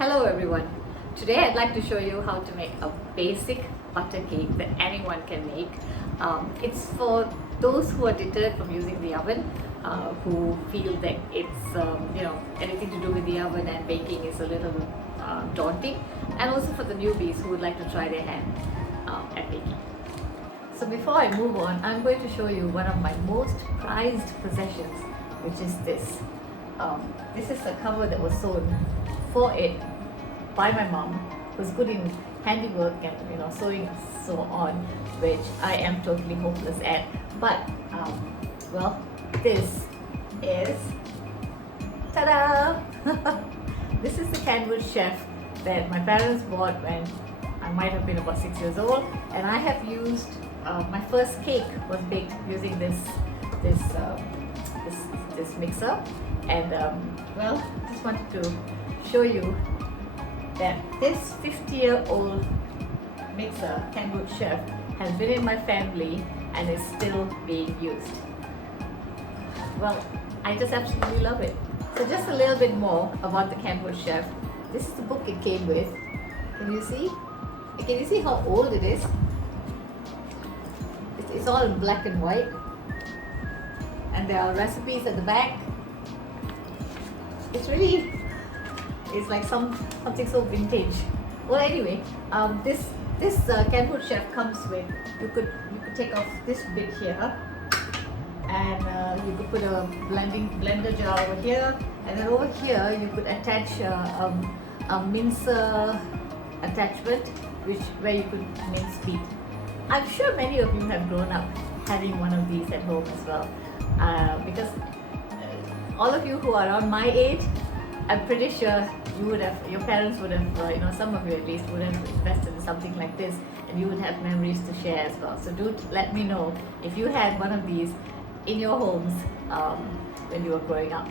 Hello everyone. Today I'd like to show you how to make a basic butter cake that anyone can make. It's for those who are deterred from using the oven, who feel that it's anything to do with the oven and baking is a little daunting, and also for the newbies who would like to try their hand at baking. So before I move on, I'm going to show you one of my most prized possessions, which is this. This is a cover that was sewn for it by my mom, who's good in handiwork and sewing and so on, which I am totally hopeless at. But this is, ta-da! This is the Canwood Chef that my parents bought when I might have been about 6 years old, and I have used my first cake was baked using this mixer, and just wanted to show you that this 50-year-old mixer, Canwood Chef, has been in my family and is still being used. Well, I just absolutely love it. So just a little bit more about the Canwood Chef. This is the book it came with. Can you see? Can you see how old it is? It's all in black and white, and there are recipes at the back. It's like something so vintage. Well, anyway, this Canwood Chef comes with, you could take off this bit here, and you could put a blender jar over here, and then over here you could attach a mincer attachment, where you could mince meat. I'm sure many of you have grown up having one of these at home as well, because all of you who are around my age, I'm pretty sure your parents would have, some of you at least would have invested in something like this, and you would have memories to share as well. So do let me know if you had one of these in your homes when you were growing up.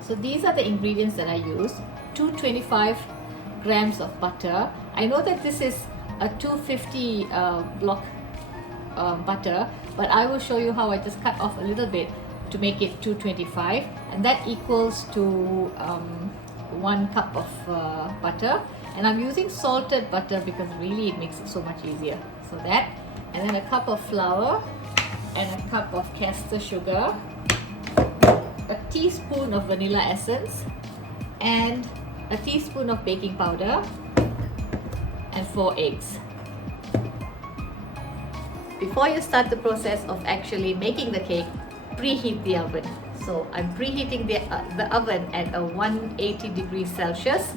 So these are the ingredients that I use: 225 grams of butter. I know that this is a 250 block butter, but I will show you how I just cut off a little bit to make it 225, and that equals to 1 cup of butter. And I'm using salted butter because really it makes it so much easier. So that, and then a cup of flour, and a cup of caster sugar, a teaspoon of vanilla essence, and a teaspoon of baking powder, and 4 eggs. Before you start the process of actually making the cake, preheat the oven. So I'm preheating the oven at a 180 degrees Celsius.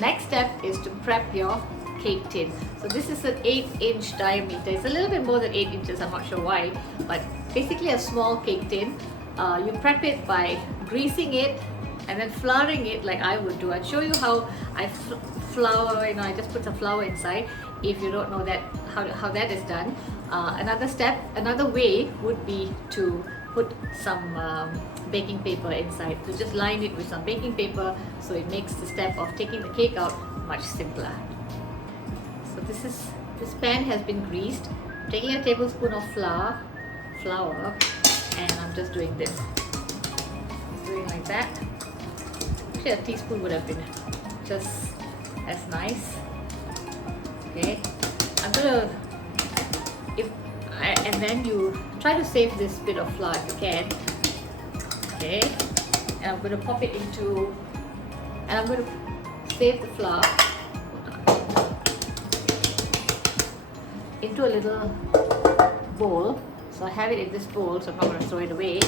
Next step is to prep your cake tin. So this is an 8-inch diameter. It's a little bit more than 8 inches, I'm not sure why, but basically a small cake tin. You prep it by greasing it and then flouring it like I would do. I'll show you how I flour, I just put some flour inside. If you don't know that, how that is done. Another way would be to put some baking paper inside. So just line it with some baking paper, so it makes the step of taking the cake out much simpler. So this pan has been greased. I'm taking a tablespoon of flour, and I'm just doing this. Just doing like that. Actually, a teaspoon would have been just as nice. Okay, and then you try to save this bit of flour if you can. Okay, and I'm going to pop it into, and I'm going to save the flour into a little bowl. So I have it in this bowl, so I'm not going to throw it away.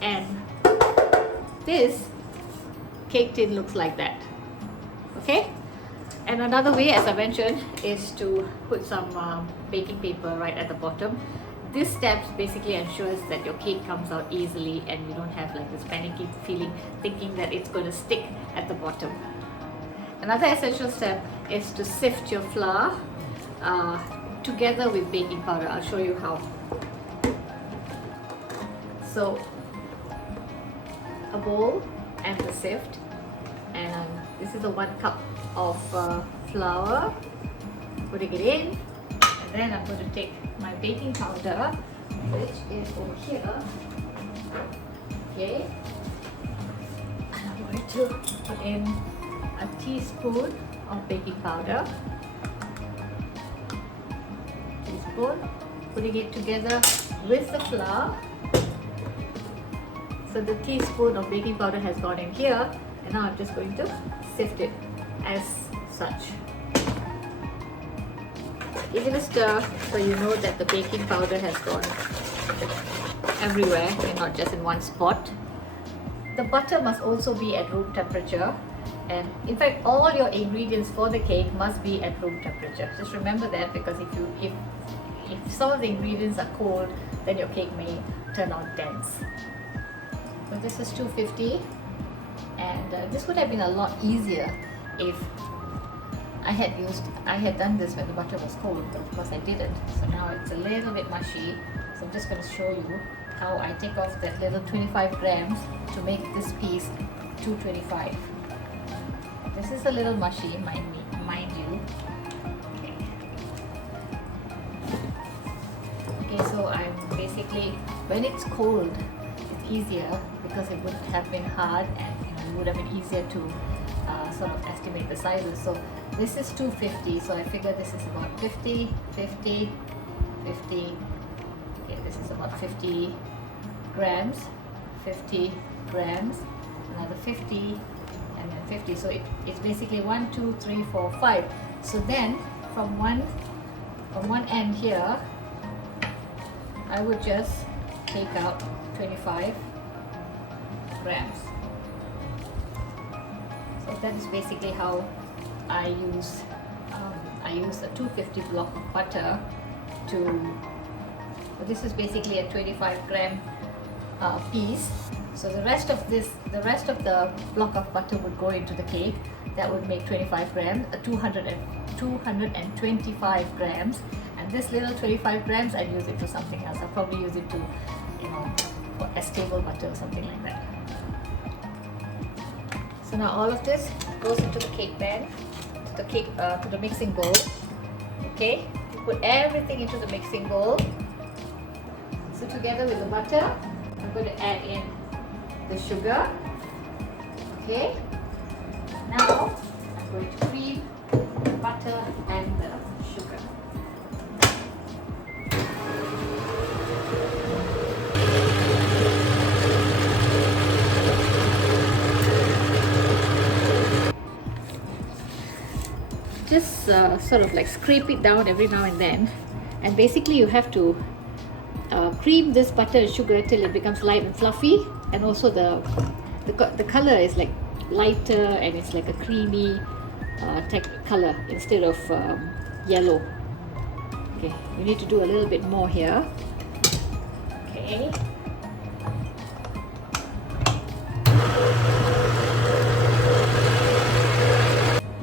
And this cake tin looks like that. Okay. And another way, as I mentioned, is to put some baking paper right at the bottom. This step basically ensures that your cake comes out easily and you don't have like this panicky feeling, thinking that it's going to stick at the bottom. Another essential step is to sift your flour together with baking powder. I'll show you how. So a bowl and the sift, and this is a 1 cup of flour, putting it in, and then I'm going to take my baking powder, which is over here. Okay, and I'm going to to put in a teaspoon of baking powder. Teaspoon, putting it together with the flour. So the teaspoon of baking powder has gone in here, and now I'm just going to sift it as such. Give it a stir so you know that the baking powder has gone everywhere and not just in one spot. The butter must also be at room temperature, and in fact all your ingredients for the cake must be at room temperature. Just remember that, because if some of the ingredients are cold, then your cake may turn out dense. So this is 250, and this would have been a lot easier if I had done this when the butter was cold, but of course I didn't. So now it's a little bit mushy. So I'm just going to show you how I take off that little 25 grams to make this piece 225. This is a little mushy, mind you. Okay, so I'm basically, when it's cold, it's easier because it would have been hard, and it would have been easier to sort of estimate the sizes. So this is 250, so I figure this is about 50, 50, 50. Okay, this is about 50 grams, 50 grams, another 50, and then 50. So it's basically 1, 2, 3, 4, 5. So then from one end here, I would just take out 25 grams. So that is basically how I use a 250 block of butter to. So this is basically a 25 gram piece. So the rest of the block of butter would go into the cake. That would make 25 grams, 225 grams. And this little 25 grams, I'd use it to something else. I'll probably use it to, for stable butter or something like that. So now all of this goes into the cake pan, to the mixing bowl. Okay, you put everything into the mixing bowl. So together with the butter, I'm going to add in the sugar. Okay, now I'm going to cream the butter and the sugar. Just sort of like scrape it down every now and then, and basically you have to cream this butter and sugar till it becomes light and fluffy, and also the color is like lighter, and it's like a creamy color instead of yellow. Okay, you need to do a little bit more here. Okay.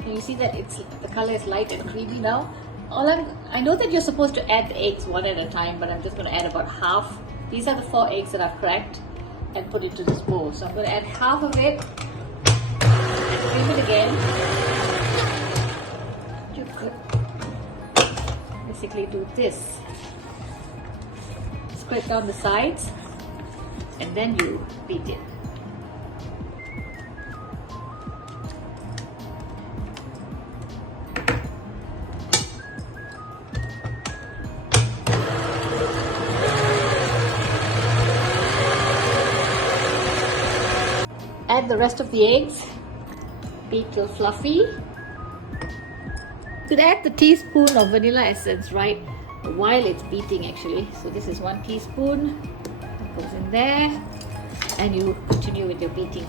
You see that the color is light and creamy now. I know that you're supposed to add the eggs one at a time, but I'm just going to add about half. These are the 4 eggs that I've cracked and put into this bowl. So I'm going to add half of it and cream it again. You could basically do this. Scrape down the sides and then you beat it. Add the rest of the eggs, beat till fluffy. You could add the teaspoon of vanilla essence right while it's beating actually. So this is 1 teaspoon, it goes in there, and you continue with your beating.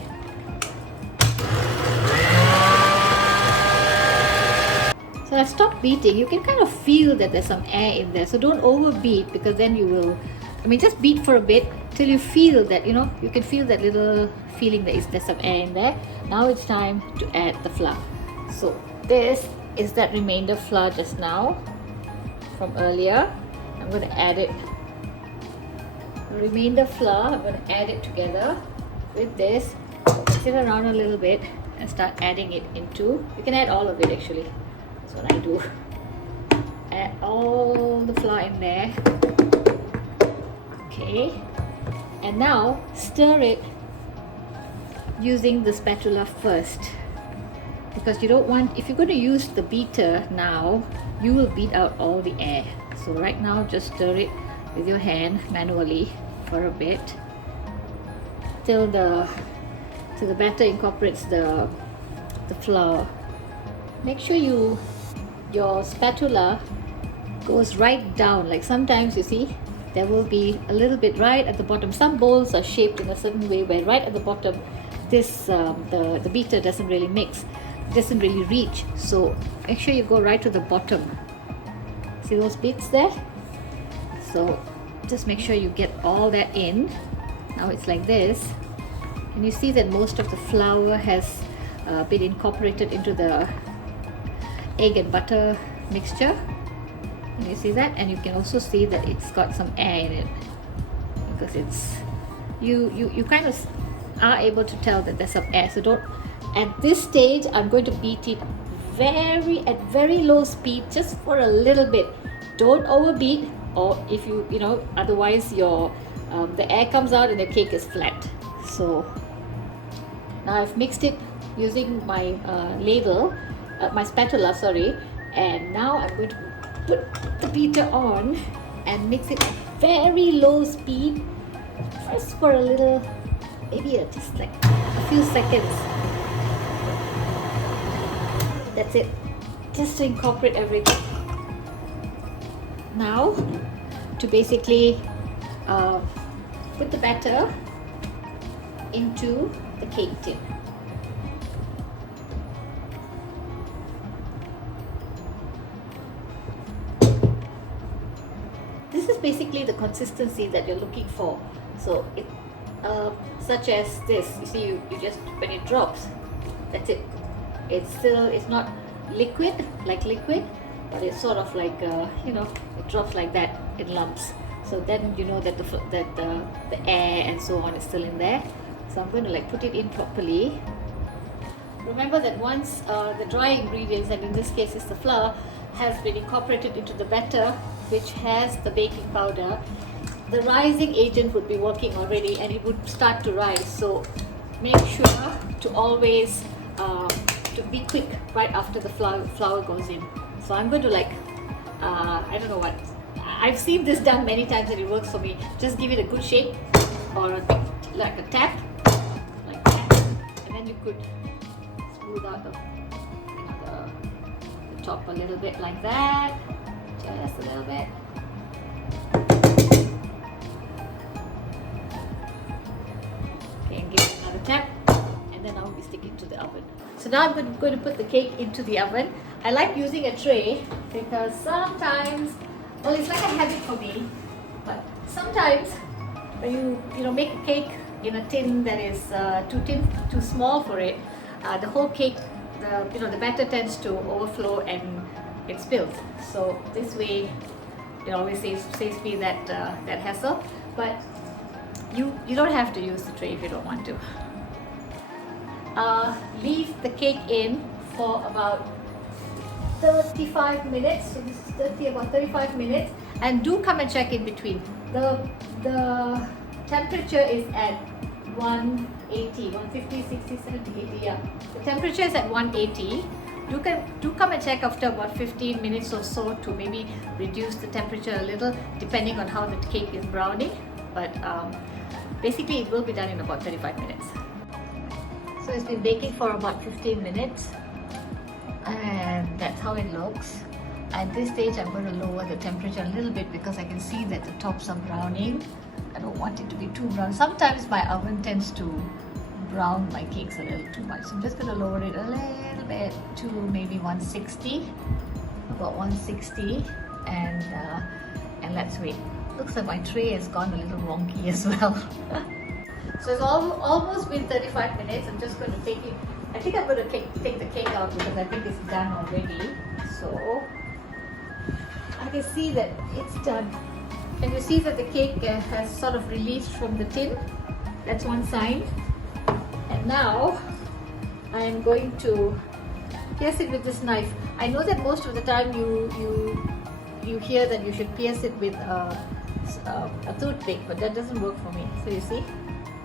So I stopped beating. You can kind of feel that there's some air in there, so don't overbeat, because then you will, just beat for a bit till you feel that, you can feel that little feeling that there's some air in there. Now it's time to add the flour. So this is that remainder flour just now from earlier. I'm going to add it, the remainder flour, I'm going to add it together with this, mix it around a little bit and start adding it into, you can add all of it actually, that's what I do. Add all the flour in there. Okay, and now stir it using the spatula first, because you don't want, if you're going to use the beater now, you will beat out all the air. So right now just stir it with your hand manually for a bit till the batter incorporates the flour. Make sure your spatula goes right down. Like sometimes you see there will be a little bit right at the bottom. Some bowls are shaped in a certain way where right at the bottom this the beater doesn't really mix, doesn't really reach. So make sure you go right to the bottom. See those bits there? So just make sure you get all that in. Now it's like this, and you see that most of the flour has been incorporated into the egg and butter mixture. And you see that, and you can also see that it's got some air in it, because it's you kind of are able to tell that there's some air. So don't, at this stage I'm going to beat it at very low speed, just for a little bit. Don't overbeat, or if you know, otherwise your the air comes out and the cake is flat. So now I've mixed it using my my spatula, sorry, and now I'm going to put the beater on and mix it at very low speed, just for a little, maybe just like a few seconds. That's it, just to incorporate everything. Now to basically put the batter into the cake tin. This is basically the consistency that you're looking for. So it such as this, you see, you just, when it drops, that's it. It's not liquid, but it's sort of like it drops like that in lumps. So then you know that the air and so on is still in there. So I'm going to like put it in properly. Remember that once the dry ingredients, and in this case is the flour, has been incorporated into the batter, which has the baking powder, the rising agent would be working already, and it would start to rise. So make sure to always to be quick right after the flour goes in. So I'm going to like I don't know what, I've seen this done many times and it works for me. Just give it a good shake, or like a tap, like that, and then you could smooth out the top a little bit like that, just a little bit. Okay, and give it another tap, and then I'll be sticking to the oven. So now I'm going to put the cake into the oven. I like using a tray because sometimes, well, it's like a habit for me, but sometimes when you make a cake in a tin that is too small for it, the whole cake, the batter tends to overflow and it spills. So this way it always saves me that hassle. But you don't have to use the tray if you don't want to. Leave the cake in for about 35 minutes. So this is about 35 minutes, and do come and check in between. The temperature is at 180, 150, 60, 70, 80, yeah. The temperature is at 180. Do come and check after about 15 minutes or so to maybe reduce the temperature a little, depending on how the cake is browning. But basically it will be done in about 35 minutes. So it's been baking for about 15 minutes, and that's how it looks. At this stage I'm going to lower the temperature a little bit because I can see that the tops are browning. I don't want it to be too brown. Sometimes my oven tends to brown my cakes a little too much. So I'm just going to lower it a little bit to maybe 160, about 160, and let's wait. Looks like my tray has gone a little wonky as well. So it's almost been 35 minutes. I'm just going to take it. I think I'm going to take the cake out because I think it's done already. So I can see that it's done. Can you see that the cake has sort of released from the tin? That's one sign. And now I am going to pierce it with this knife. I know that most of the time you hear that you should pierce it with a toothpick, but that doesn't work for me. So you see,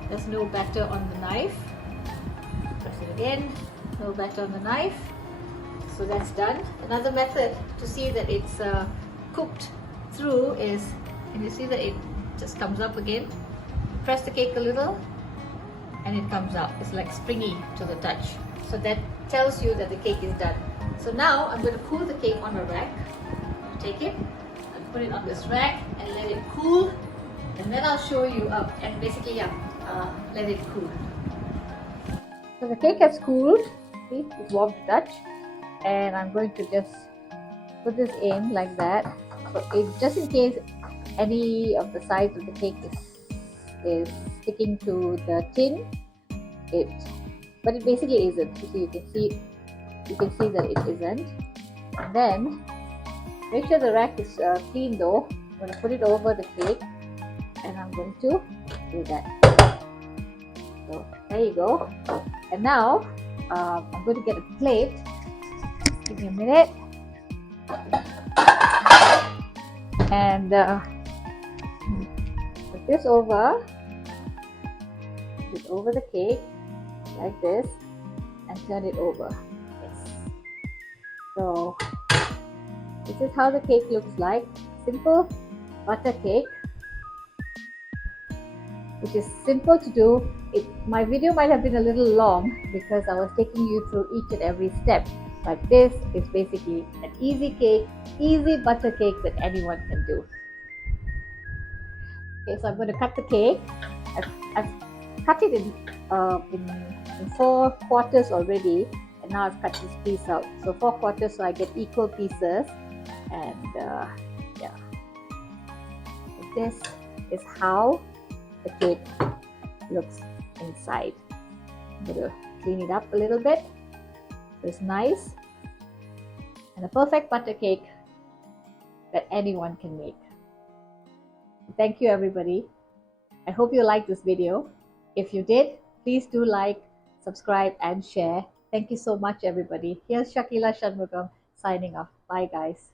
there's no batter on the knife. again, no batter on the knife. So that's done. Another method to see that it's cooked through is, can you see that it just comes up again? Press the cake a little and it comes out. It's like springy to the touch. So that tells you that the cake is done. So now I'm going to cool the cake on a rack. Take it and put it on this rack and let it cool, and then I'll show you and basically let it cool. So the cake has cooled. See, it's warm to touch, and I'm going to just put this in like that. So just in case any of the sides of the cake is sticking to the tin, but it basically isn't. So you can see that it isn't. And then make sure the rack is clean though. I'm going to put it over the cake and I'm going to do that. So there you go. And now I'm going to get a plate. Give me a minute. And put this over the cake like this and turn it over. Yes. So this is how the cake looks like. Simple butter cake, which is simple to do. My video might have been a little long because I was taking you through each and every step, but this is basically an easy cake, easy butter cake that anyone can do. Okay, so I'm going to cut the cake. I've cut it in 4 quarters already, and now I've cut this piece out. So 4 quarters, so I get equal pieces. And yeah, so this is how the cake looks inside. I'm going to clean it up a little bit so it's nice, and a perfect butter cake that anyone can make. Thank you everybody. I hope you liked this video. If you did, please do like, subscribe and share. Thank you so much everybody. Here's Shakila Shanmugam signing off. Bye guys.